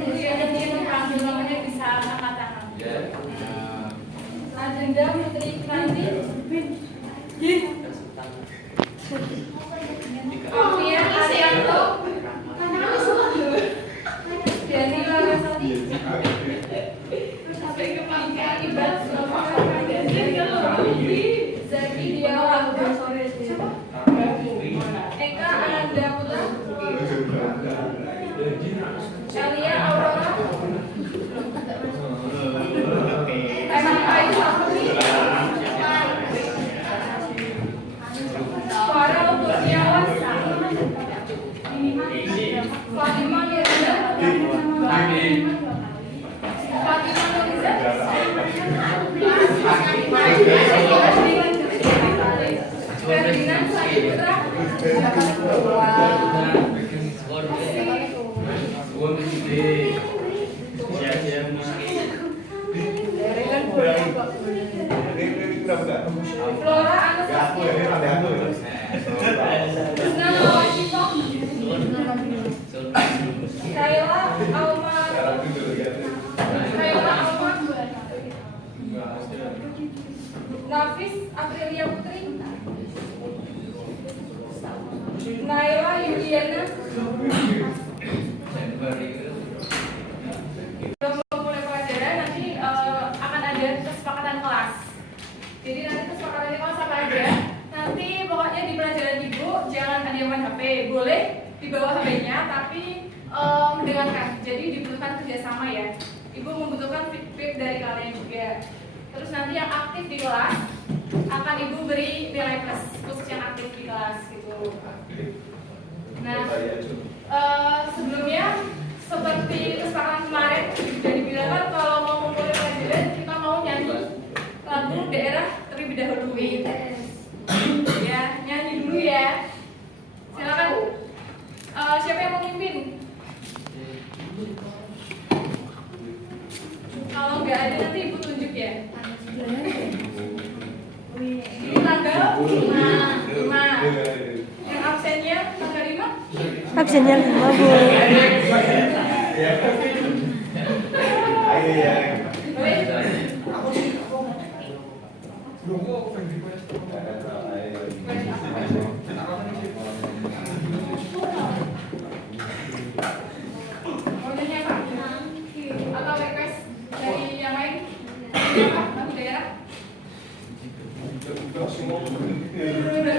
dulu ya, nanti yang panggil namanya bisa angkat tangan. Agenda Putri Kranti. Alfian Arianto. Diani Larasati. Sampai ke pangkat Ibad Zaki Diawal. Eka Ananda Putra. Celia Aurora. Emang Ayu Sapri. Farel Kurniawan. Fatimah Yeriza. Fatimah Nuriza. Ferdinand Saputra. Flora Anastasia. Krishna Lawashito. Kayla Alma. Nafis Aprilia Putri. Naila Yuliana. Sebelum mulai pelajaran nanti akan ada kesepakatan kelas. Jadi nanti kesepakatan kelas apa aja? Nanti pokoknya di pelajaran ibu jangan ada yang main HP. Boleh dibawa HP-nya tapi mendengarkan. Jadi dibutuhkan kerjasama ya. Ibu membutuhkan feedback dari kalian juga. Terus nanti yang aktif di kelas akan ibu beri nilai plus khusus yang aktif di kelas gitu. Nah, sebelumnya seperti kesepakatan kemarin sudah dibilang kalau mau memulai pelajaran kita mau nyanyi lagu daerah terlebih dahulu. Ya, nyanyi dulu ya. Silakan. Siapa yang mau mimpin? Kalau nggak ada nanti ibu tunjuk ya. Ini tanggal 5. Yang absennya tanggal 5? Absennya 5, Bu. Maunya apa? Atau request dari yang lain? Lagu daerah? Udah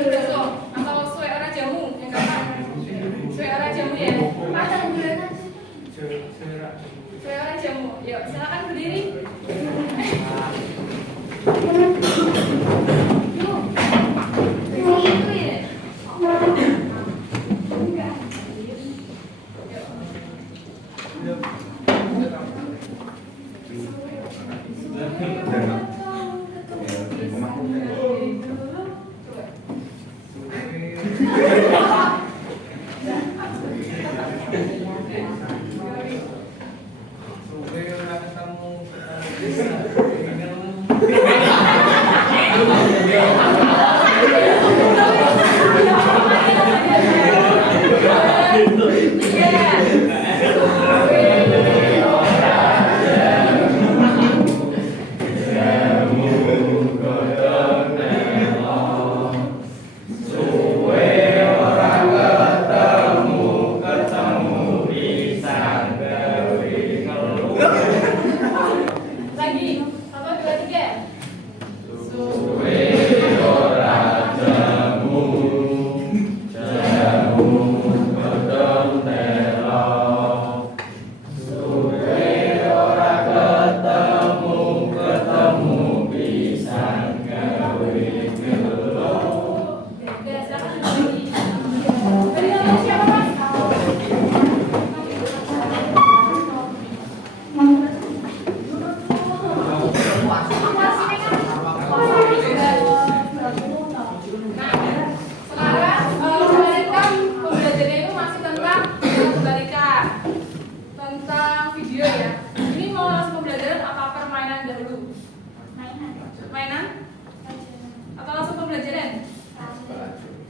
atau suara jamu yang kapan? Suara jamu ya? Suara jamu. Yuk, silakan berdiri.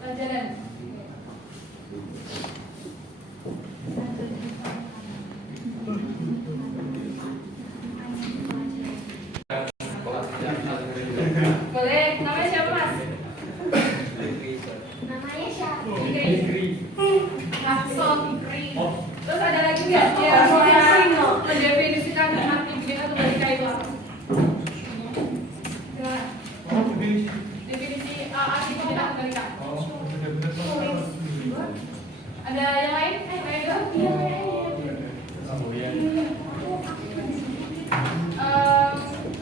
Pelajaran. Enggak, dia bisa mendefinisikan arti Bhinneka Tunggal Ika itu apa? Definisi arti Bhinneka Tunggal Ika. Ada yang lain? Lain dong?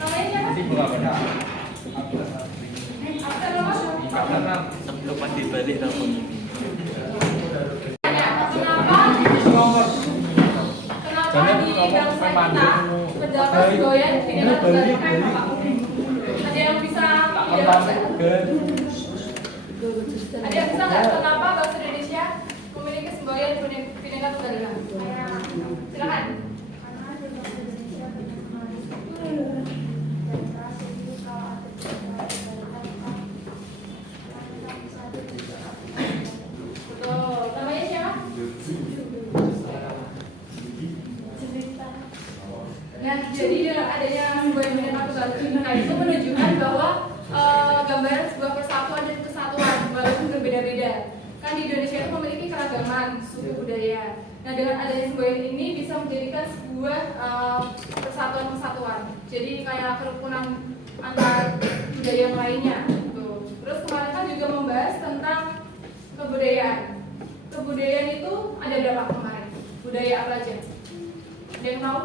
Namanya siapa? Absen nama? Sebelum mandi balik telepon ini. Kenapa di bangsa kita terdapat semboyan Bhinneka Tunggal Ika apa? Ada yang bisa dijawab nggak? Ada yang bisa nggak? Kenapa bangsa Indonesia memiliki semboyan Bhinneka Tunggal Ika? Silakan. Betul. Namanya siapa? Nah, jadi dengan adanya semboyan Bhinneka Tunggal Ika itu menunjukkan bahwa gambaran sebuah persatuan dan kesatuan walaupun berbeda-beda. Kan di Indonesia itu memiliki keragaman suku budaya. Nah, dengan adanya semboyan ini bisa menjadikan sebuah persatuan kesatuan. Jadi kayak kerukunan antar budaya yang lainnya. Tuh. Terus kemarin kan juga membahas tentang kebudayaan. Kebudayaan itu ada berapa kemarin? Budaya apa aja? Ada yang tahu?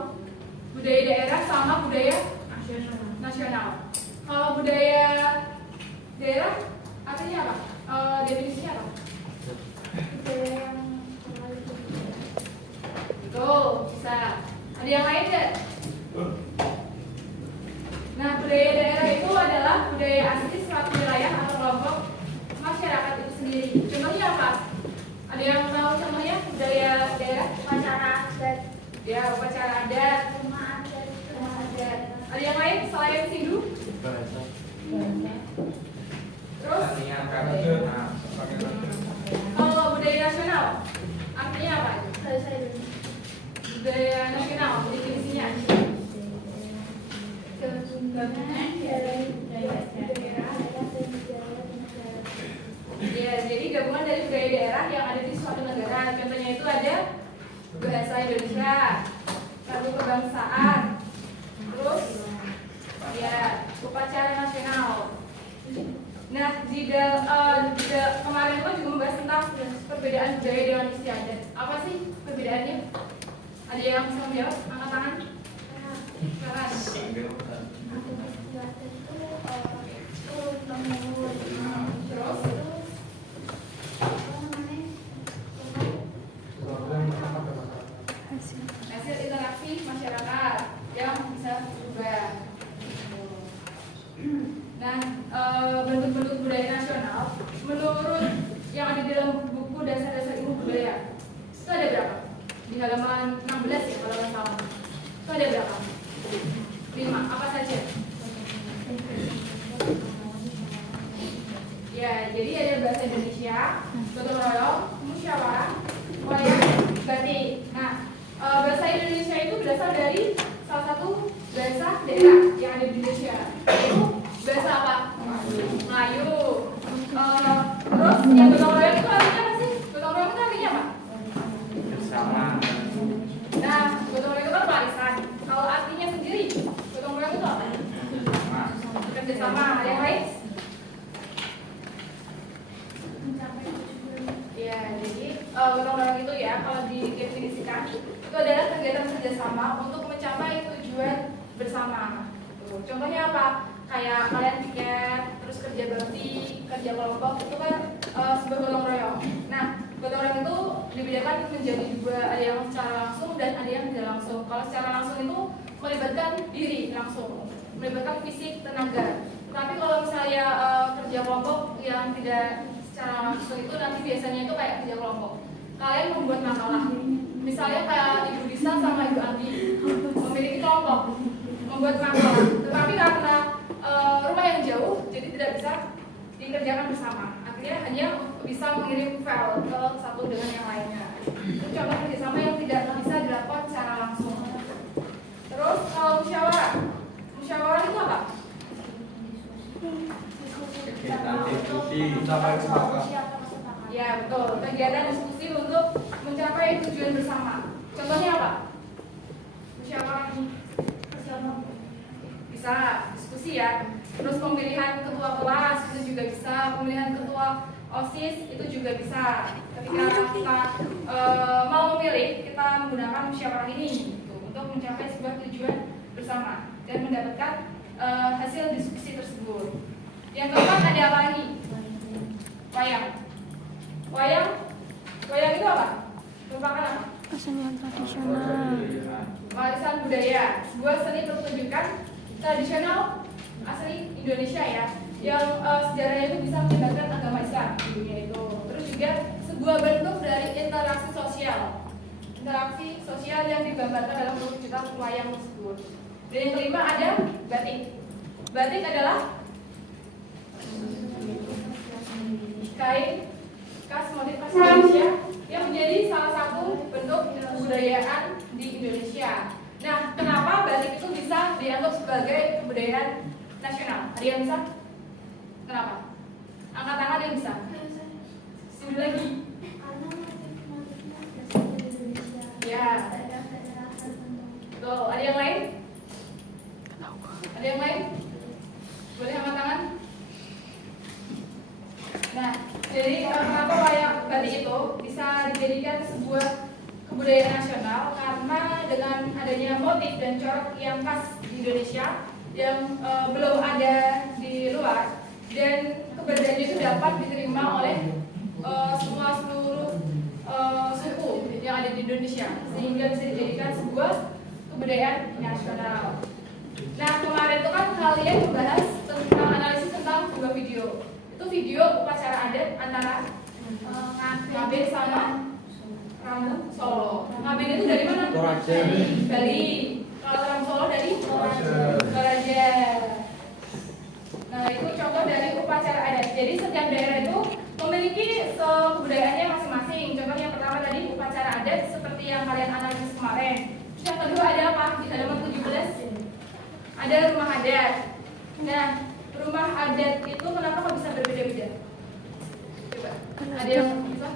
Budaya daerah sama budaya nasional. Kalau budaya daerah artinya apa? Definisinya apa? Betul, bisa. Ada yang lain nggak? Nah, budaya daerah itu adalah budaya asli suatu wilayah atau kelompok masyarakat itu sendiri. Contohnya apa? Ada yang tahu contohnya budaya daerah? Upacara adat. Ya, upacara adat. Rumah adat. Ada yang lain selain Sindu? Terus? Kalau budaya nasional, artinya apa? Budaya nasional, definisinya? Ya, jadi gabungan dari budaya daerah yang ada di suatu negara. Contohnya itu ada bahasa Indonesia, lalu kebangsaan, terus ya upacara nasional. Nah, kemarin itu juga membahas tentang perbedaan budaya dengan istiadat. Apa sih perbedaannya? Ada yang bisa menjawab? Angkat tangan. Terus hasil interaksi masyarakat yang bisa berubah. Nah, bentuk-bentuk budaya nasional menurut yang ada di dalam buku dasar-dasar ilmu budaya itu ada berapa? Di halaman 16 ya kalau nggak salah. Itu ada berapa? 5. Apa saja? Ya, jadi ada bahasa Indonesia, gotong royong, musyawarah, wayang, batik. Nah, bahasa Indonesia itu berasal dari salah satu bahasa daerah yang ada di Indonesia. Itu bahasa apa? Melayu. Terus yang gotong royong itu artinya apa sih? Gotong royong itu artinya apa? Bersama. Nah, gotong royong itu kan warisan. Kalau artinya sendiri, gotong royong itu apa? Kerjasama. Yang lain? Ya, jadi gotong royong itu ya kalau didefinisikan itu adalah kegiatan kerjasama untuk mencapai tujuan bersama. Tuh, contohnya apa? Kayak kalian tiket, terus kerja bakti, kerja kelompok itu kan sebuah gotong royong. Nah, gotong royong itu dibedakan menjadi dua, ada yang secara langsung dan ada yang tidak langsung. Kalau secara langsung itu melibatkan diri langsung, melibatkan fisik, tenaga. Tapi kalau misalnya kerja kelompok yang tidak secara langsung itu nanti biasanya itu kayak kerja kelompok. Kalian membuat makalah, misalnya kayak Ibu Disa sama Ibu Andi memiliki kelompok membuat makalah, tetapi karena rumah yang jauh, jadi tidak bisa dikerjakan bersama. Akhirnya hanya bisa mengirim file ke satu dengan yang lainnya. Itu contoh kerjasama yang tidak bisa dilakukan secara langsung. Terus kalau musyawarah, musyawarah itu apa? Kegiatan diskusi. Ya betul, kegiatan diskusi untuk mencapai tujuan bersama. Contohnya apa? OSIS itu juga bisa. Ketika kita mau memilih, kita menggunakan musyawarah ini gitu, untuk mencapai sebuah tujuan bersama dan mendapatkan hasil diskusi tersebut. Yang keempat ada apa lagi? Wayang. Wayang itu apa? Merupakan apa? Kesenian tradisional. Warisan budaya, sebuah seni pertunjukan tradisional asli Indonesia ya, yang sejarahnya itu bisa melibatkan agama Islam di dunia itu. Terus juga sebuah bentuk dari interaksi sosial yang digambarkan dalam perwujudan wayang tersebut. Dan yang kelima ada batik. Batik adalah kain khas motif khas Indonesia yang menjadi salah satu bentuk kebudayaan di Indonesia. Nah, kenapa batik itu bisa dianggap sebagai kebudayaan nasional? Ada yang bisa? Kenapa? Angkat tangan yang bisa. Sini lagi. Ya. Tuh, ada yang lain? Ada yang lain? Boleh angkat tangan? Nah, jadi kenapa wayang batik itu bisa dijadikan sebuah kebudayaan nasional? Karena dengan adanya motif dan corak yang khas di Indonesia yang belum ada di luar, dan keberadaannya itu dapat diterima oleh seluruh suku yang ada di Indonesia, sehingga bisa dijadikan sebuah kebudayaan nasional. Nah, kemarin itu kan kalian membahas tentang analisis tentang sebuah video. Itu video upacara adat antara Ngaben sama Ramu Solo. Ngaben itu dari mana? Toraja. Bali. Kalau Ramu Solo dari Toraja. Nah, itu contoh dari upacara adat. Jadi setiap daerah itu memiliki kebudayaannya masing-masing. Contoh yang pertama tadi upacara adat seperti yang kalian analisis kemarin. Terus yang kedua ada apa? Di halaman 17 ada rumah adat. Nah, rumah adat itu kenapa kok bisa berbeda-beda? Coba. Ada yang bisa?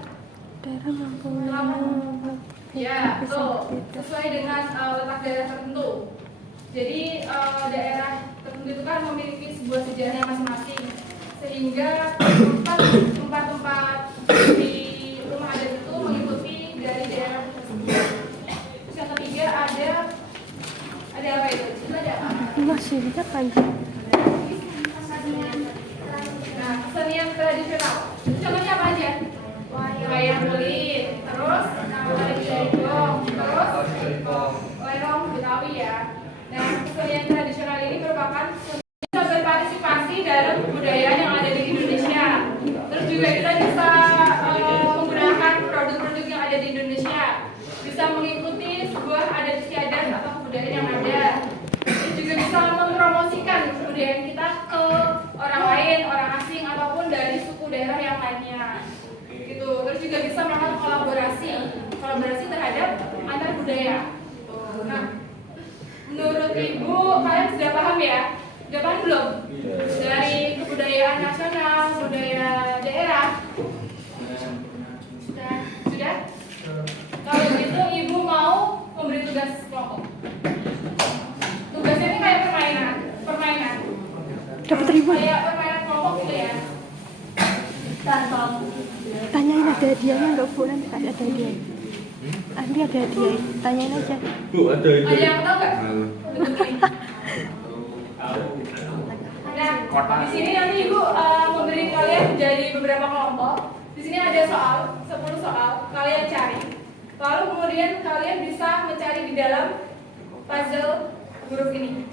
Daerah mampu. Ya, tuh sesuai dengan letak daerah tertentu. Jadi daerah tertentu itu kan memiliki sebuah sejarahnya masing-masing, sehingga tempat-tempat di rumah adat itu mengikuti dari daerah tersebut. Terus yang ketiga ada apa itu? Ada apa? Masih bisa panjang. Nah, kesenian tradisional. Contohnya apa aja? Wayang kulit, terus tari jaipong, terus lerong Betawi ya. Nah, kesenian tradisional ini merupakan bisa berpartisipasi dalam kebudayaan yang ada di Indonesia. Terus juga kita bisa menggunakan produk-produk yang ada di Indonesia, bisa mengikuti sebuah adat istiadat atau kebudayaan yang ada. Terus juga bisa mempromosikan kebudayaan kita ke orang lain, orang asing ataupun dari suku daerah yang lainnya. Gitu. Terus juga bisa melakukan kolaborasi terhadap antar budaya. Nah, menurut Ibu, kalian sudah paham ya? Sudah paham belum? Dari kebudayaan nasional, budaya daerah. Sudah? Kalau begitu Ibu mau memberi tugas kelompok. Tugasnya ini kayak permainan. Dapat ribu. Kayak permainan kelompok gitu ya. Tanyain ada hadiahnya nggak Bu? Nanti ada hadiah. Nanti ada hadiah. Tanyain aja. Bu, ada itu. Ada yang tahu nggak? Nah, di sini nanti Ibu memberi kalian jadi beberapa kelompok. Di sini ada 10 soal, kalian cari. Lalu kemudian kalian bisa mencari di dalam puzzle huruf ini.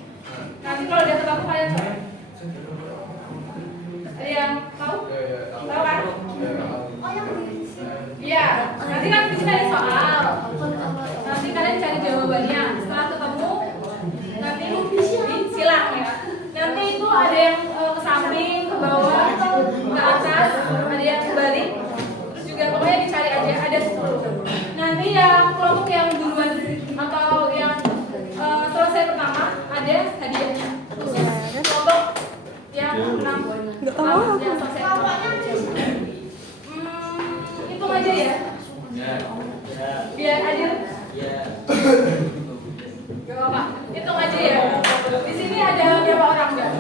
Nanti kalau udah ketemu kalian coba. Ada yang tahu? Tahu kan? Iya. Nanti kan di sini ada soal. Nanti kalian cari jawabannya. Setelah ketemu, nanti disilang ya. Nanti itu ada yang ke samping, ke bawah, ke atas, ada yang kebalik. Terus juga pokoknya dicari aja. Ada 10. Nanti yang kelompok yang duluan atau yang selesai pertama ada hadiahnya. Khusus kelompok yang 6 yang selesai pertama. Hitung aja ya. Biar adil. Gak apa-apa. Hitung aja ya. Di sini ada berapa orang enggak?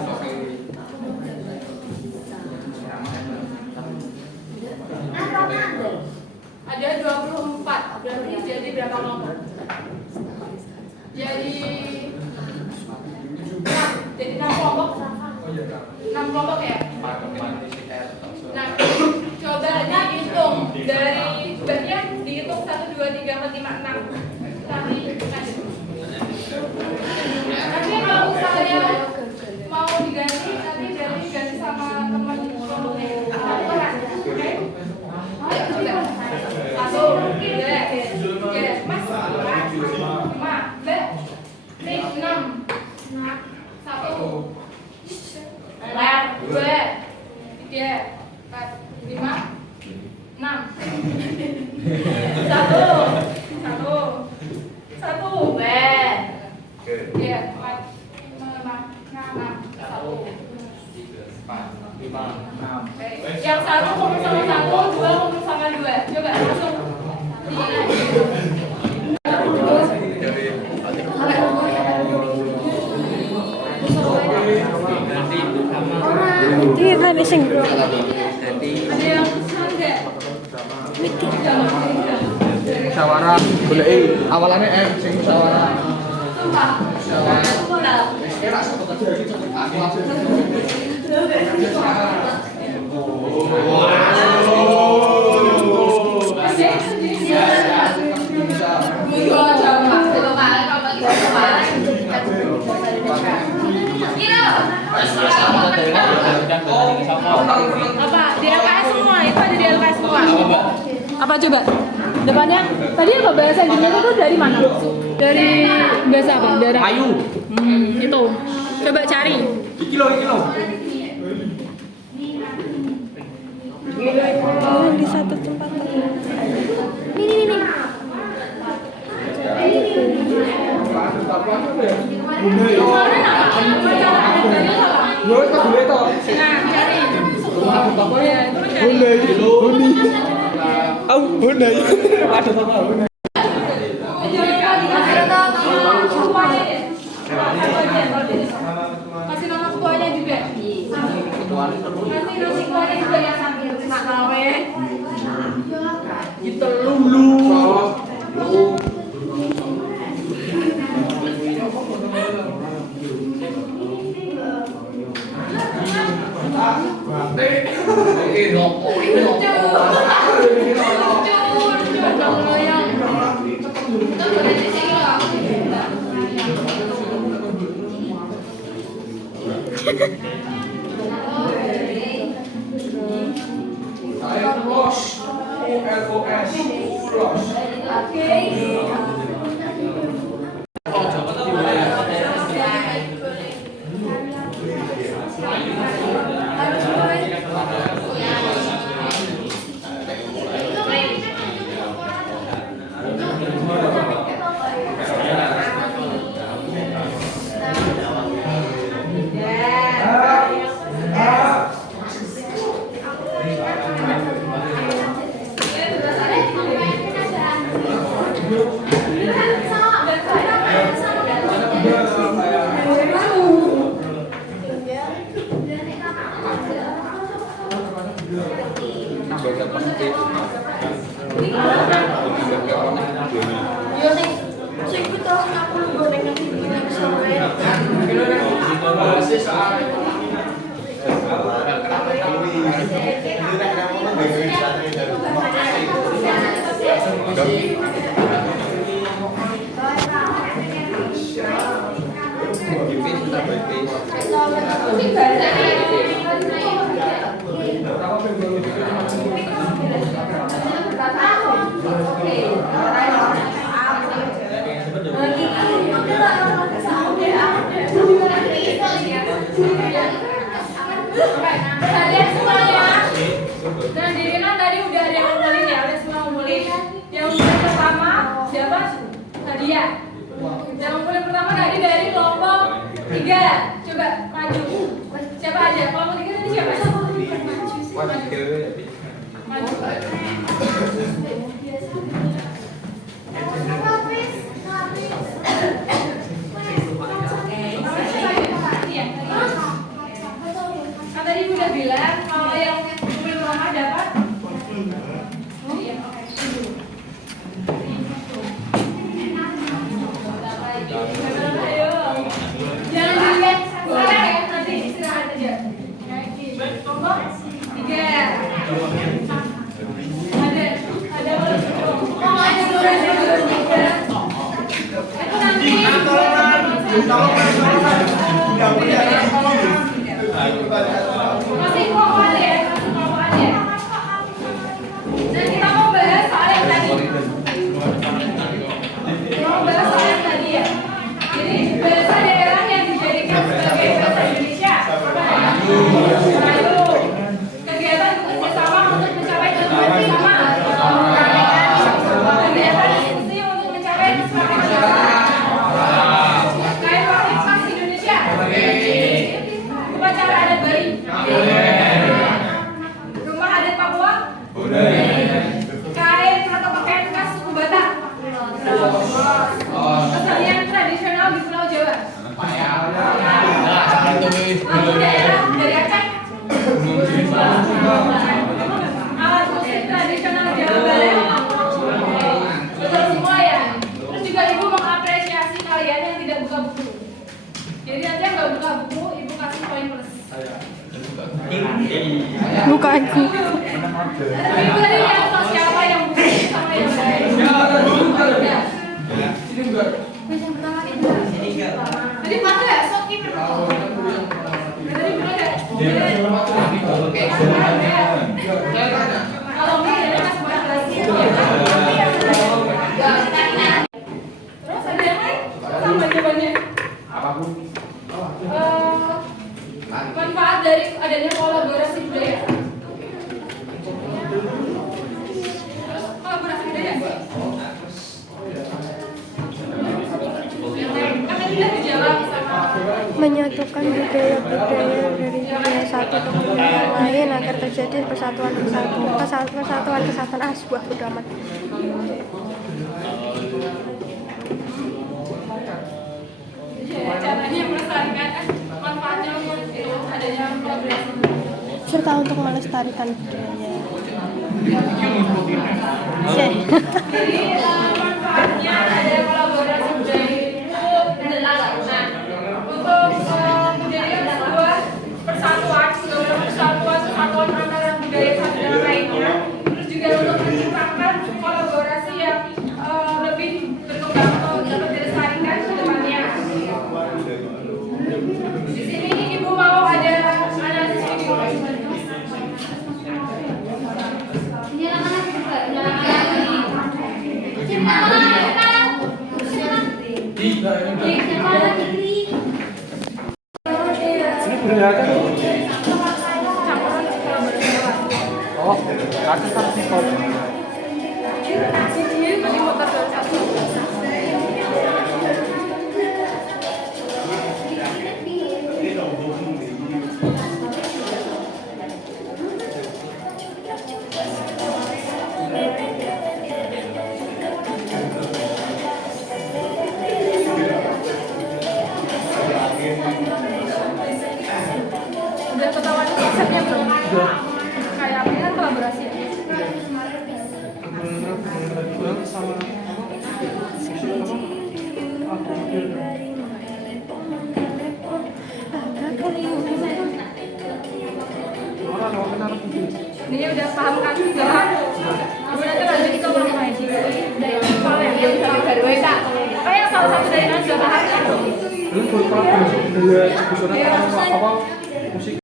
sing Jadi Ada yang pesan nggak? mikir. musyawarah goleki awalane sing musyawarah. Apa? Di LKS semua, itu ada di LKS semua. Apa coba? Depannya, tadi apa bahasa Indonesia itu dari mana? Dari bahasa apa? Dari Ayu. itu. Coba cari. Iki lho. Oh, di satu tempat. Ini. Kemarin apa? Yo tak boleh to. Nah, cari. Ya, itu cari. Huni. Au huni. Ada apa huni? Kasih nama ketuanya juga. Kasih nama ketuanya juga ya sambil nak nawe. Kita lulu. Saya los. OLOS. Los. Perhatian semuanya. Nah, di Rina tadi udah ada yang ngumpulin ya, udah semua ngumpulin. Yang ngumpulin pertama siapa? Nadia. Yang ngumpulin pertama tadi dari kelompok 3. Coba maju. Siapa aja? Kelompok 3 tadi siapa? Maju. Kan tadi udah bilang kalau yang ngumpulin pertama dapat. Iya, oke. Ayo. Jangan dilihat sekarang ya, nanti istirahat aja. Kelompok 3. Ada itu nanti masih kelompok ada ya, masih kelompok ada. Dan kita mau bahas soal yang tadi. Mau bahas soal yang tadi ya. Jadi bahasa daerah yang dijadikan sebagai bahasa Indonesia. Ayo. Kegiatan bekerjasama untuk mencapai tujuan bersama. Kegiatan diskusi untuk mencapai kesepakatan bersama. Kayak Partisipasi Indonesia. Lukaku. Ibu tadi yang tahu siapa yang buruk sama yang baik. Ya. Sini enggak. Yang pertama itu. Jadi mana ya? Sok ini. Tadi mana ya? Kalau enggak ya Mas buat lagi. Terus ada yang lain? Sama jawabannya. Apapun. Manfaat dari adanya kolaborasi budaya. Terus kolaborasi budaya. Yang lain kan tadi udah dijawab sama Menyatukan budaya-budaya dari budaya satu ke budaya yang lain agar terjadi persatuan kesatuan sebuah bodo amat. caranya melestarikan manfaatnya untuk itu adanya kolaborasi. Serta untuk melestarikan budaya. Jadi manfaatnya ada kolaborasi budaya itu adalah untuk menjadi sebuah persatuan antara budaya satu dan lainnya. Terus juga untuk menciptakan kolaborasi yang lebih berkembang atau dapat dilestarikan ke depannya. Di sini Ibu mau ada analisis video. Sini budaya aja. Oh, kasih kasih stop. Udah ketahuan konsepnya belum? Kayak apa kan kolaborasi ya? Ini udah paham kan? Udah paham? Ibu nanti lanjut kita ulang lagi. Dari soal yang dari WK. Oh yang salah satu dari sudah paham kan? Belum full budaya musik.